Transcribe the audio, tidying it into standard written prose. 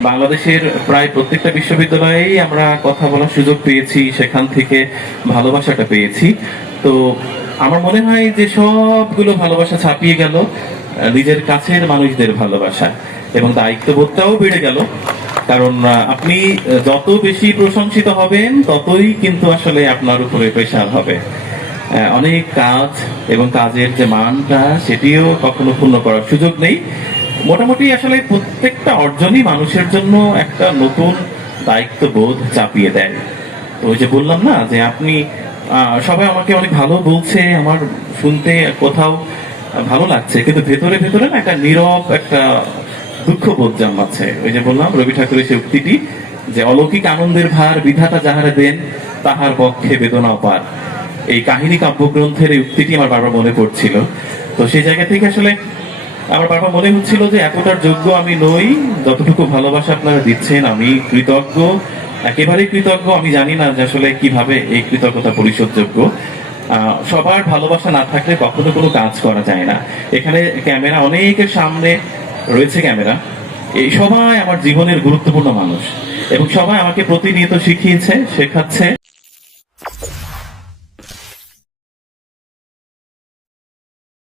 বাংলাদেশের প্রায় প্রত্যেকটা বিশ্ববিদ্যালয়েই আমরা কথা বলার সুযোগ পেয়েছি, সেখান থেকে ভালোবাসাটা পেয়েছি। তো আমার মনে হয় যে সবগুলো ভালোবাসা ছাপিয়ে গেল নিজের কাছের মানুষদের ভালোবাসা, এবং দায়িত্ববোধটাও বেড়ে গেল। কারণ আপনি যত বেশি প্রশংসিত হবেন ততই কিন্তু আসলে আপনার উপরে প্রেশার হবে। অনেক কাজ এবং কাজের যে মানটা সেটিও কখনো পূর্ণ করার সুযোগ নেই। মোটামুটি আসলে প্রত্যেকটা অর্জনই মানুষের জন্য একটা নতুন দায়িত্ববোধ চাপিয়ে দেয়। তো ওই যে বললাম না যে আপনি সবাই আমাকে অনেক ভালো বলছে, আমার শুনতে কোথাও ভালো লাগছে, কিন্তু ভেতরে ভেতরে না একটা নীরব একটা দুঃখবোধ জন্মাচ্ছে। ওই যে বললাম রবি ঠাকুরের সেই উক্তিটি যে অলৌকিক আনন্দের ভার বিধাতা যাহারা দেন তাহার পক্ষে বেদনা পার। এই কাহিনী কাব্যগ্রন্থের এই উক্তিটি আমার বারবার মনে পড়ছিল। তো সেই জায়গা থেকে আসলে আমার বারবার মনে হচ্ছিল যে এতটার যোগ্য আমি নই, যতটুকু ভালোবাসা আপনারা দিচ্ছেন আমি কৃতজ্ঞ, একেবারেই কৃতজ্ঞ। আমি জানি না যে আসলে কিভাবে এই কৃতজ্ঞতা পরিশোধযোগ্য। সবার ভালোবাসা না থাকলে কখনো কোনো কাজ করা যায় না। এখানে ক্যামেরা, অনেকের সামনে রয়েছে ক্যামেরা, এই সবাই আমার জীবনের গুরুত্বপূর্ণ মানুষ এবং সবাই আমাকে প্রতিনিয়ত শিখিয়েছে, শেখাচ্ছে।